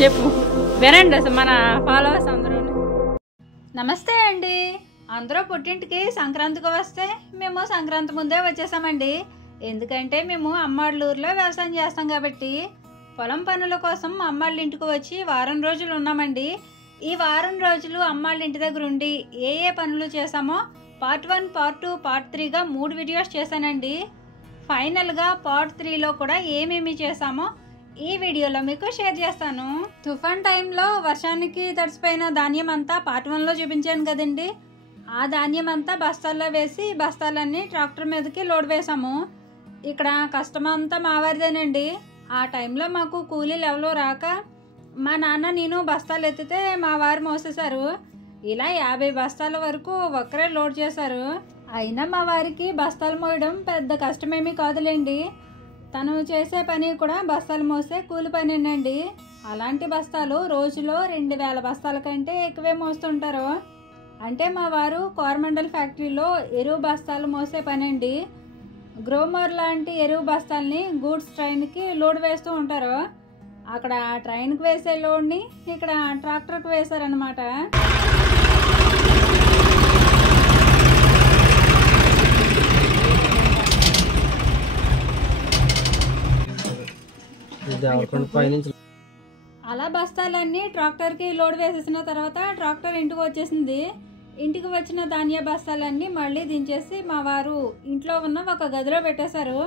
చెప్పు వినండి అసలు మన ఫాలోవర్స్ అందరూ. నమస్తే అండి. అందరూ పుట్టింటికి సంక్రాంతికి వస్తే మేము సంక్రాంతి ముందే వచ్చేసామండి. ఎందుకంటే మేము అమ్మాళ్ళూరులో వ్యవసాయం చేస్తాం కాబట్టి పొలం పనుల కోసం అమ్మాళ్ళ ఇంటికి వచ్చి వారం రోజులు ఉన్నామండి. ఈ వారం రోజులు అమ్మాళ్ళ ఇంటి దగ్గర ఉండి ఏ ఏ పనులు చేసామో పార్ట్ 1, పార్ట్ 2, పార్ట్ 3గా 3 వీడియోస్ చేశానండి. ఫైనల్గా పార్ట్ 3లో కూడా ఏమేమి చేసామో ఈ వీడియోలో మీకు షేర్ చేస్తాను. తుఫాన్ టైంలో వర్షానికి తడిసిపోయిన ధాన్యం అంతా పార్ట్ 1లో చూపించాను కదండి. ఆ ధాన్యం అంతా బస్తాల్లో వేసి బస్తాలన్నీ ట్రాక్టర్ మీదకి లోడ్ వేసాము. ఇక్కడ కష్టం అంతా మా వారిదేనండి. ఆ టైంలో మాకు కూలీలు ఎవరో రాక మా నాన్న నేను బస్తాలు ఎత్తితే మా వారు మోసేశారు. ఇలా 50 బస్తాల వరకు ఒక్కరే లోడ్ చేశారు. అయినా మా వారికి బస్తాలు మోయడం పెద్ద కష్టమేమీ కాదులేండి. తను చేసే పని కూడా బస్తాలు మోసే కూలి పనేనండి. అలాంటి బస్తాలు రోజులో 2000 బస్తాల కంటే ఎక్కువే మోస్తుంటారు. అంటే మా వారు కోరమండల్ ఫ్యాక్టరీలో ఎరువు బస్తాలు మోసే పనండి. గ్రోమర్ లాంటి ఎరువు బస్తాల్ని గూడ్స్ ట్రైన్కి లోడ్ వేస్తూ ఉంటారు. అక్కడ ట్రైన్కి వేసే లోడ్ని ఇక్కడ ట్రాక్టర్కి వేశారనమాట. అలా బస్తాలన్నీ ట్రాక్టర్కి లోడ్ వేసేసిన తర్వాత ట్రాక్టర్ ఇంటికి వచ్చేసింది. ఇంటికి వచ్చిన ధాన్య బస్తాలన్నీ మళ్ళీ దించేసి మా వారు ఇంట్లో ఉన్న ఒక గదిలో పెట్టేశారు.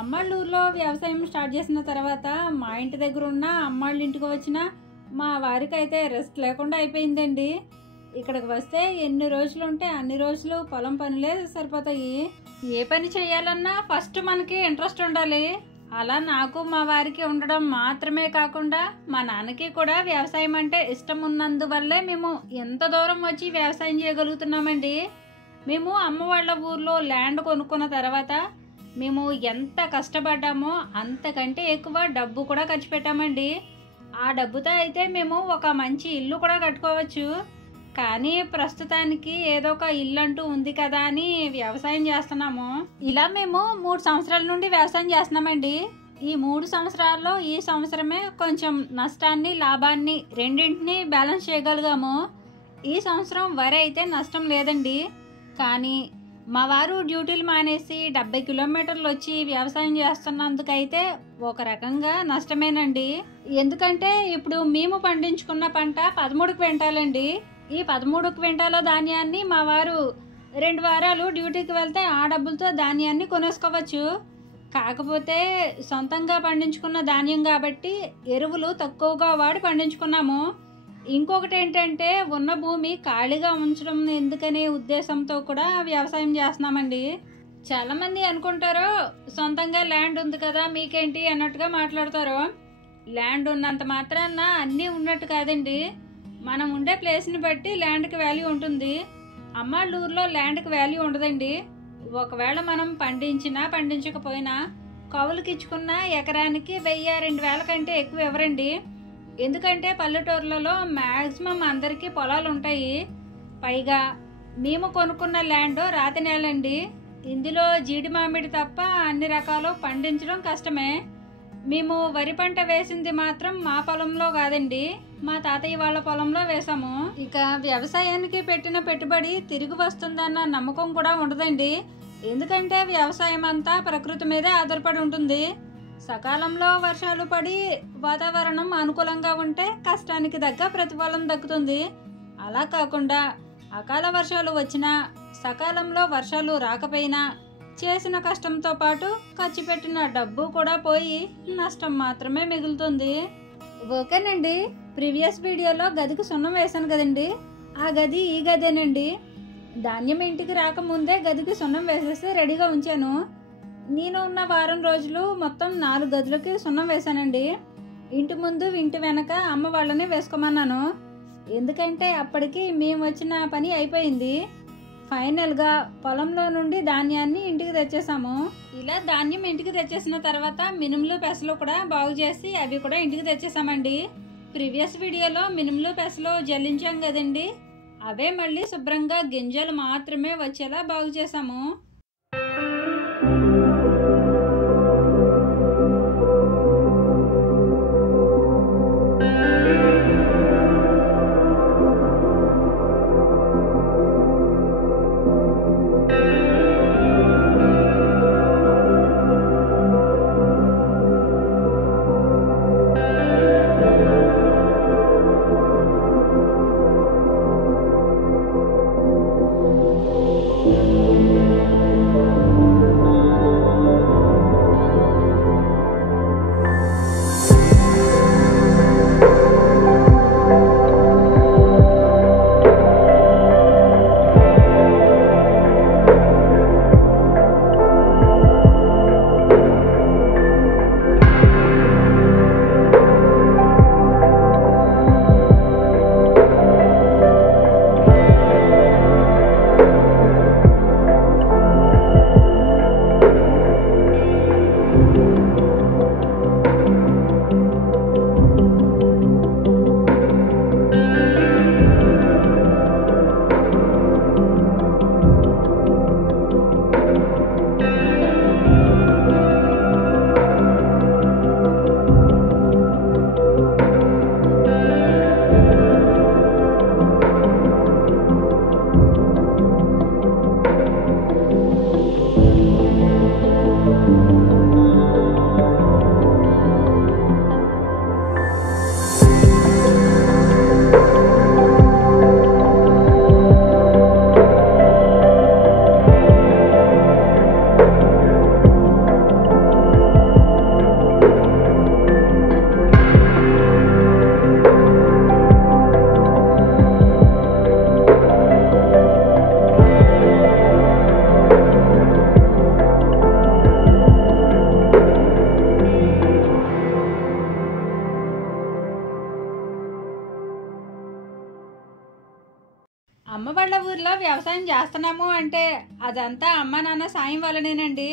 అమ్మాళ్ళూరులో వ్యవసాయం స్టార్ట్ చేసిన తర్వాత మా ఇంటి దగ్గర ఉన్న అమ్మాళ్ళ ఇంటికి వచ్చిన మా వారికి అయితే రెస్ట్ లేకుండా అయిపోయిందండి. ఇక్కడికి వస్తే ఎన్ని రోజులు ఉంటే అన్ని రోజులు పొలం పనులే సరిపోతాయి. ఏ పని చేయాలన్నా ఫస్ట్ మనకి ఇంట్రెస్ట్ ఉండాలి. అలా నాకు మా వారికి ఉండడం మాత్రమే కాకుండా మా నాన్నకి కూడా వ్యవసాయం అంటే ఇష్టం ఉన్నందువల్లే మేము ఎంత దూరం వచ్చి వ్యవసాయం చేయగలుగుతున్నామండి. మేము అమ్మ వాళ్ళ ఊర్లో ల్యాండ్ కొనుక్కున్న తర్వాత మేము ఎంత కష్టపడ్డామో అంతకంటే ఎక్కువ డబ్బు కూడా ఖర్చు పెట్టామండి. ఆ డబ్బుతో అయితే మేము ఒక మంచి ఇల్లు కూడా కట్టుకోవచ్చు. కానీ ప్రస్తుతానికి ఏదో ఒక ఇల్లు అంటూ ఉంది కదా అని వ్యవసాయం చేస్తున్నాము. ఇలా మేము 3 సంవత్సరాల నుండి వ్యవసాయం చేస్తున్నామండి. ఈ 3 సంవత్సరాల్లో ఈ సంవత్సరమే కొంచెం నష్టాన్ని లాభాన్ని రెండింటిని బ్యాలెన్స్ చేయగలిగాము. ఈ సంవత్సరం వరి అయితే నష్టం లేదండి. కానీ మా వారు డ్యూటీలు మానేసి 70 కిలోమీటర్లు వచ్చి వ్యవసాయం చేస్తున్నందుకైతే ఒక రకంగా నష్టమేనండి. ఎందుకంటే ఇప్పుడు మేము పండించుకున్న పంట 13 క్వింటాలండి. ఈ 13 క్వింటాల ధాన్యాన్ని మా వారు 2 వారాలు డ్యూటీకి వెళ్తే ఆ డబ్బులతో ధాన్యాన్ని కొనేసుకోవచ్చు. కాకపోతే సొంతంగా పండించుకున్న ధాన్యం కాబట్టి ఎరువులు తక్కువగా వాడి పండించుకున్నాము. ఇంకొకటి ఏంటంటే ఉన్న భూమి ఖాళీగా ఉంచడం ఎందుకనే ఉద్దేశంతో కూడా వ్యవసాయం చేస్తున్నామండి. చాలామంది అనుకుంటారు సొంతంగా ల్యాండ్ ఉంది కదా మీకేంటి అన్నట్టుగా మాట్లాడతారు. ల్యాండ్ ఉన్నంత మాత్రాన అన్నీ ఉన్నట్టు కాదండి. మనం ఉండే ప్లేస్ని బట్టి ల్యాండ్కి వాల్యూ ఉంటుంది. అమ్మాళ్ళూరులో ల్యాండ్కి వాల్యూ ఉండదండి. ఒకవేళ మనం పండించినా పండించకపోయినా కౌలుకి ఇచ్చుకున్న ఎకరానికి 1000-2000 కంటే ఎక్కువ ఇవ్వరండి. ఎందుకంటే పల్లెటూర్లలో మ్యాక్సిమం అందరికీ పొలాలు ఉంటాయి. పైగా మేము కొనుక్కున్న ల్యాండ్ రాతి నేలండి. ఇందులో జీడి మామిడి తప్ప అన్ని రకాలు పండించడం కష్టమే. మేము వరి పంట వేసింది మాత్రం మా పొలంలో కాదండి, మా తాతయ్య వాళ్ళ పొలంలో వేసాము. ఇక వ్యవసాయానికి పెట్టిన పెట్టుబడి తిరిగి వస్తుందన్న నమ్మకం కూడా ఉండదండి. ఎందుకంటే వ్యవసాయం అంతా ప్రకృతి మీదే ఆధారపడి ఉంటుంది. సకాలంలో వర్షాలు పడి వాతావరణం అనుకూలంగా ఉంటే కష్టానికి తగ్గ ప్రతిఫలం దక్కుతుంది. అలా కాకుండా అకాల వర్షాలు వచ్చినా సకాలంలో వర్షాలు రాకపోయినా చేసిన కష్టంతో పాటు ఖర్చు పెట్టిన డబ్బు కూడా పోయి నష్టం మాత్రమే మిగులుతుంది. ఓకేనండి, ప్రీవియస్ వీడియోలో గదికి సున్నం వేశాను కదండి, ఆ గది ఈ గదేనండి. ధాన్యం ఇంటికి రాకముందే గదికి సున్నం వేసేసి రెడీగా ఉంచాను. నేను ఉన్న వారం రోజులు మొత్తం 4 గదులకి సున్నం వేశానండి. ఇంటి ముందు ఇంటి వెనక అమ్మ వాళ్ళని వేసుకోమన్నాను. ఎందుకంటే అప్పటికి మేము వచ్చిన పని అయిపోయింది. ఫైనల్గా పొలంలో నుండి ధాన్యాన్ని ఇంటికి తెచ్చేసాము. ఇలా ధాన్యం ఇంటికి తెచ్చేసిన తర్వాత మినుములు పెసలు కూడా బాగు చేసి అవి కూడా ఇంటికి తెచ్చేసామండి. ప్రీవియస్ వీడియోలో మినుములు పెసలు జల్లించాం కదండి, అవే మళ్ళీ శుభ్రంగా గింజలు మాత్రమే వచ్చేలా బాగు చేసాము. చేస్తున్నాము అంటే అదంతా అమ్మ నాన్న సాయం వల్లనేనండి.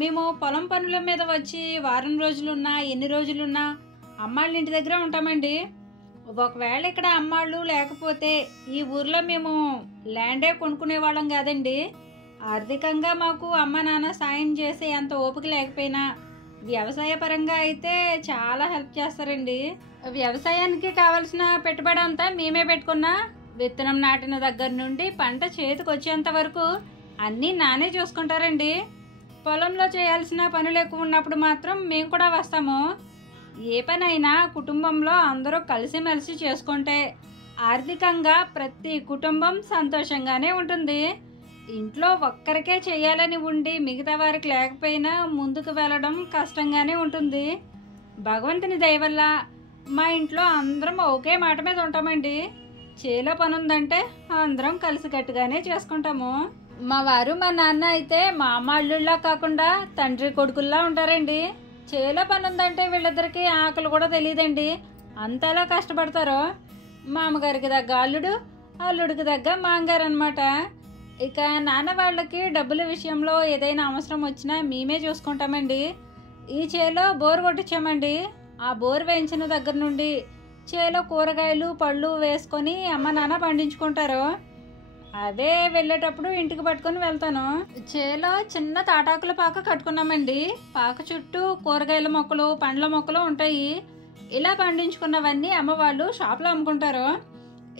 మేము పొలం పనుల మీద వచ్చి వారం రోజులున్నా ఎన్ని రోజులున్నా అమ్మాళ్ళ ఇంటి దగ్గర ఉంటామండి. ఒకవేళ ఇక్కడ అమ్మాళ్ళు లేకపోతే ఈ ఊర్లో మేము ల్యాండే కొనుక్కునే వాళ్ళం కాదండి. ఆర్థికంగా మాకు అమ్మ నాన్న సాయం చేసే అంత ఓపిక లేకపోయినా వ్యవసాయ పరంగా అయితే చాలా హెల్ప్ చేస్తారండి. వ్యవసాయానికి కావాల్సిన పెట్టుబడి అంతా మేమే పెట్టుకున్నా, విత్తనం నాటిన దగ్గర నుండి పంట చేతికి వచ్చేంత వరకు అన్నీ నానే చూసుకుంటారండి. పొలంలో చేయాల్సిన పనులు ఎక్కువ ఉన్నప్పుడు మాత్రం మేము కూడా వస్తాము. ఏ పనైనా కుటుంబంలో అందరూ కలిసిమెలిసి చేసుకుంటే ఆర్థికంగా ప్రతి కుటుంబం సంతోషంగానే ఉంటుంది. ఇంట్లో ఒక్కరికే చేయాలని ఉండి మిగతా వారికి లేకపోయినా ముందుకు వెళ్ళడం కష్టంగానే ఉంటుంది. భగవంతుని దయ వల్ల మా ఇంట్లో అందరం ఒకే మాట మీద ఉంటామండి. చేలో పని ఉందంటే అందరం కలిసికట్టుగానే చేసుకుంటాము. మా వారు మా నాన్న అయితే మా అమ్మ అల్లుళ్ళలా కాకుండా తండ్రి కొడుకుల్లా ఉంటారండి. చేలో పని ఉందంటే వీళ్ళిద్దరికి ఆకలి కూడా తెలియదండి, అంతలా కష్టపడతారు. మామగారికి దగ్గ అల్లుడు, అల్లుడికి దగ్గ మామగారు అనమాట. ఇక నాన్న వాళ్ళకి డబ్బుల విషయంలో ఏదైనా అవసరం వచ్చినా మేమే చూసుకుంటామండి. ఈ చేలో బోరు కొట్టించామండి. ఆ బోరు వేయించిన దగ్గర నుండి చేలో కూరగాయలు పళ్ళు వేసుకొని అమ్మ నాన్న పండించుకుంటారు. అవే వెళ్ళేటప్పుడు ఇంటికి పట్టుకొని వెళ్తాను. చేలో చిన్న తాటాకుల పాక కట్టుకున్నామండి. పాక చుట్టూ కూరగాయల మొక్కలు పండ్ల మొక్కలు ఉంటాయి. ఇలా పండించుకున్నవన్నీ అమ్మ వాళ్ళు షాప్లో అమ్ముకుంటారు.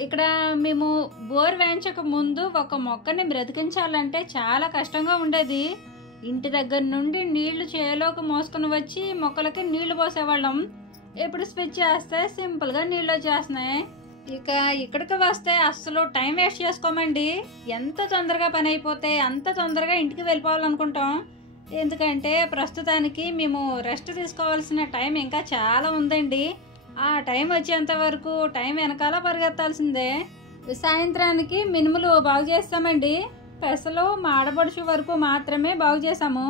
ఇక్కడ మేము బోర్ వేయించక ముందు ఒక మొక్కని బ్రతికించాలంటే చాలా కష్టంగా ఉండేది. ఇంటి దగ్గర నుండి నీళ్లు చేలోకి మోసుకుని వచ్చి మొక్కలకి నీళ్లు పోసేవాళ్ళం. ఇప్పుడు స్విచ్ చేస్తే సింపుల్గా నీళ్ళు వచ్చేస్తున్నాయి. ఇక ఇక్కడికి వస్తే అస్సలు టైం వేస్ట్ చేసుకోమండి. ఎంత తొందరగా పని అయిపోతే అంత తొందరగా ఇంటికి వెళ్ళిపోవాలనుకుంటాం. ఎందుకంటే ప్రస్తుతానికి మేము రెస్ట్ తీసుకోవాల్సిన టైం ఇంకా చాలా ఉందండి. ఆ టైం వచ్చేంత వరకు టైం వెనకాల పరిగెత్తాల్సిందే. సాయంత్రానికి మినుములు బాగు చేస్తామండి. పెసలు మాడబడుచు వరకు మాత్రమే బాగు చేసాము.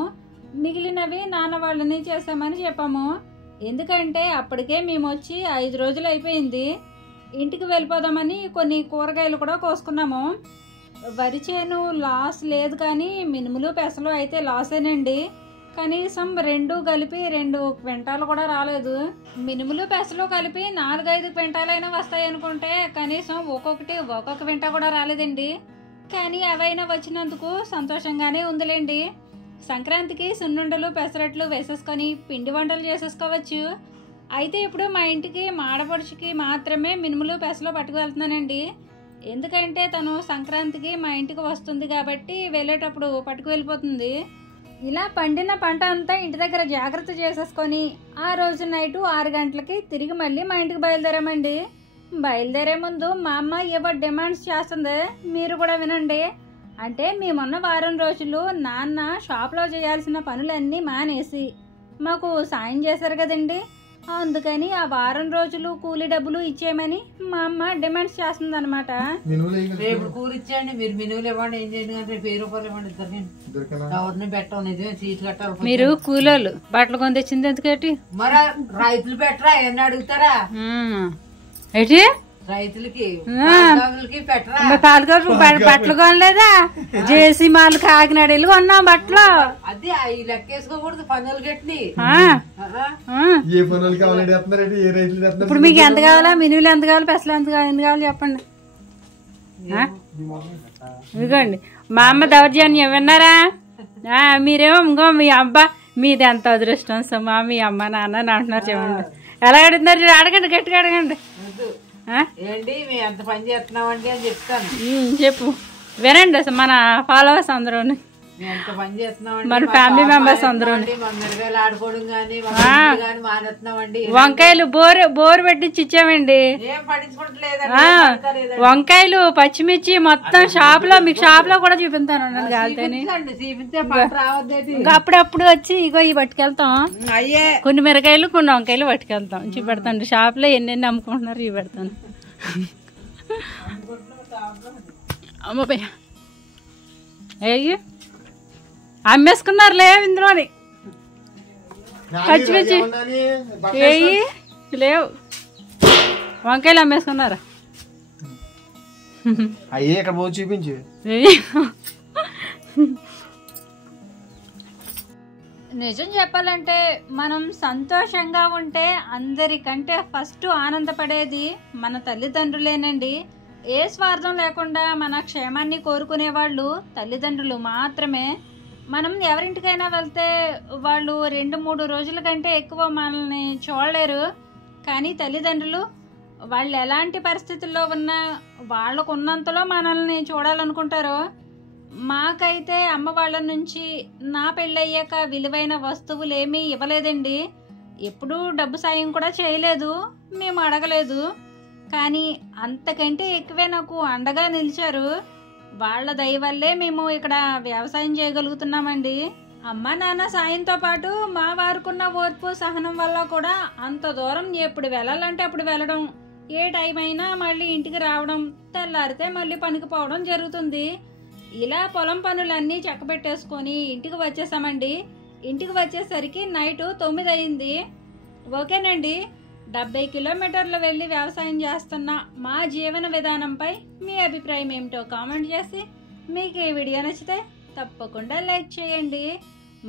మిగిలినవి నాన్న వాళ్ళని చేసామని చెప్పాము. ఎందుకంటే అప్పటికే మేము వచ్చి 5 రోజులు అయిపోయింది. ఇంటికి వెళ్ళిపోదామని కొన్ని కూరగాయలు కూడా కోసుకున్నాము. వరి చేను లాస్ లేదు, కానీ మినుములు పెసలు అయితే లాసేనండి. కనీసం 2 కలిపి 2 క్వింటాలు కూడా రాలేదు. మినుములు పెసలు కలిపి 4-5 క్వింటాలైనా వస్తాయి అనుకుంటే కనీసం ఒక్కొక్క క్వింటా కూడా రాలేదండి. కానీ అవైనా వచ్చినందుకు సంతోషంగానే ఉందిలేండి. సంక్రాంతికి సున్నుండలు పెసరట్లు వేసేసుకొని పిండి వంటలు చేసేసుకోవచ్చు. అయితే ఇప్పుడు మా ఇంటికి మాడపడుచుకి మాత్రమే మినుములు పెసలు పట్టుకు వెళ్తున్నానండి. ఎందుకంటే తను సంక్రాంతికి మా ఇంటికి వస్తుంది కాబట్టి వెళ్ళేటప్పుడు పట్టుకు వెళ్ళిపోతుంది. ఇలా పండిన పంట అంతా ఇంటి దగ్గర జాగ్రత్త చేసేసుకొని ఆ రోజు నైటు 6 గంటలకి తిరిగి మళ్ళీ మా ఇంటికి బయలుదేరామండి. బయలుదేరే ముందు మా అమ్మ ఏవో డిమాండ్స్ చేస్తుంది, మీరు కూడా వినండి. అంటే మేమున్న వారం రోజులు నాన్న షాప్లో చేయాల్సిన పనులన్నీ మానేసి మాకు సాయం చేశారు కదండి. అందుకని ఆ వారం రోజులు కూలీ డబ్బులు ఇచ్చేయమని మా అమ్మ డిమాండ్స్ చేస్తుంది అనమాట. కూలి ఇచ్చేయండి, మీరు మినువులు ఇవ్వండి, ఏం చేయండి అంటే 1000 రూపాయలు ఇవ్వండి, ఇద్దరికి ఎవరిని పెట్టండి, సీట్ కట్టాలి. మీరు కూలోళ్ళు బట్టలు కొని తెచ్చింది ఎందుకంటే మరి రైతులు పెట్టరా, ఎన్ని అడుగుతారా ఏంటి రైతులకి పెట్టరా? బట్టలు కొనలేదా? జేసీ మాల్ కాకినాడ వెళ్ళి కొన్నాం బట్టలు. అది అవి లెక్కేసుకోకూడదు, పనులు కట్టి. ఇప్పుడు మీకు ఎంత కావాలా? మినువులు ఎంత కావాలి, పెసలు ఎంత కావాలి చెప్పండి. ఇదిగోండి మా అమ్మ దౌర్జన్యం విన్నారా? మీరేమో ఇంకో మీ అబ్బా మీది ఎంత అదృష్టం సుమా, మీ అమ్మ నాన్న అంటున్నారు. చెప్పండి ఎలా అడుగుతున్నారు, అడగండి, గట్టిగా అడగండి. ఏంటి మేము ఎంత పని చేస్తున్నామండి అని చెప్తాను. చెప్పు, వినండి. మన ఫాలోవర్స్ అందరూ, మన ఫ్యామిలీ మెంబర్స్ అందరూ మిరగాయలు ఆడుకోవడం కానీ మానేస్తున్నామండి. వంకాయలు బోరు పెట్టించి ఇచ్చామండి. ఏం పట్టించుకోవట్లేదు. వంకాయలు పచ్చిమిర్చి మొత్తం షాప్ లో, మీకు షాప్ లో కూడా చూపిస్తాను. అప్పుడప్పుడు వచ్చి ఇగో ఇవి పట్టుకెళ్తాం. అయ్యే కొన్ని మిరకాయలు కొన్ని వంకాయలు పట్టుకెళ్తాం, చూపెడతాను. షాప్ లో ఎన్ని అమ్ముకుంటున్నారు ఇవి పెడతాను. అమ్మయ్య అయ్యి అమ్మేసుకున్నారులే ఇందులోని. పచ్చిమిర్చి ఏయి లేవు, వంకాయలు అమ్మేసుకున్నారా? అయ్యే ఇక్కడ చూపించు. నిజం చెప్పాలంటే మనం సంతోషంగా ఉంటే అందరికంటే ఫస్ట్ ఆనందపడేది మన తల్లిదండ్రులేనండి. ఏ స్వార్థం లేకుండా మన క్షేమాన్ని కోరుకునే వాళ్ళు తల్లిదండ్రులు మాత్రమే. మనం ఎవరింటికైనా వెళ్తే వాళ్ళు 2-3 రోజుల కంటే ఎక్కువ మనల్ని చూడలేరు. కానీ తల్లిదండ్రులు వాళ్ళు ఎలాంటి పరిస్థితుల్లో ఉన్నా వాళ్ళకు ఉన్నంతలో మనల్ని చూడాలనుకుంటారు. మాకైతే అమ్మ వాళ్ళ నుంచి నా పెళ్ళయ్యాక విలువైన వస్తువులు ఏమీ ఇవ్వలేదండి. ఎప్పుడూ డబ్బు సాయం కూడా చేయలేదు, మేము అడగలేదు. కానీ అంతకంటే ఎక్కువే నాకు అండగా నిలిచారు. వాళ్ళ దయ వల్లే మేము ఇక్కడ వ్యవసాయం చేయగలుగుతున్నామండి. అమ్మ నాన్న సాయంతో పాటు మా వారుకున్న ఓర్పు సహనం వల్ల కూడా అంత దూరం ఎప్పుడు వెళ్ళాలంటే అప్పుడు వెళ్ళడం, ఏ టైం అయినా మళ్ళీ ఇంటికి రావడం, తెల్లారితే మళ్ళీ పనికి పోవడం జరుగుతుంది. ఇలా పొలం పనులన్నీ చక్కబెట్టేసుకొని ఇంటికి వచ్చేసామండి. ఇంటికి వచ్చేసరికి నైట్ 9 అయింది. ఓకేనండి, 70 కిలోమీటర్లు వెళ్ళి వ్యవసాయం చేస్తున్న మా జీవన విధానంపై మీ అభిప్రాయం ఏమిటో కామెంట్ చేసి, మీకు ఈ వీడియో నచ్చితే తప్పకుండా లైక్ చేయండి.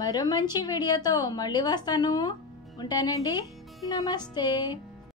మరో మంచి వీడియోతో మళ్ళీ వస్తాను. ఉంటానండి. నమస్తే.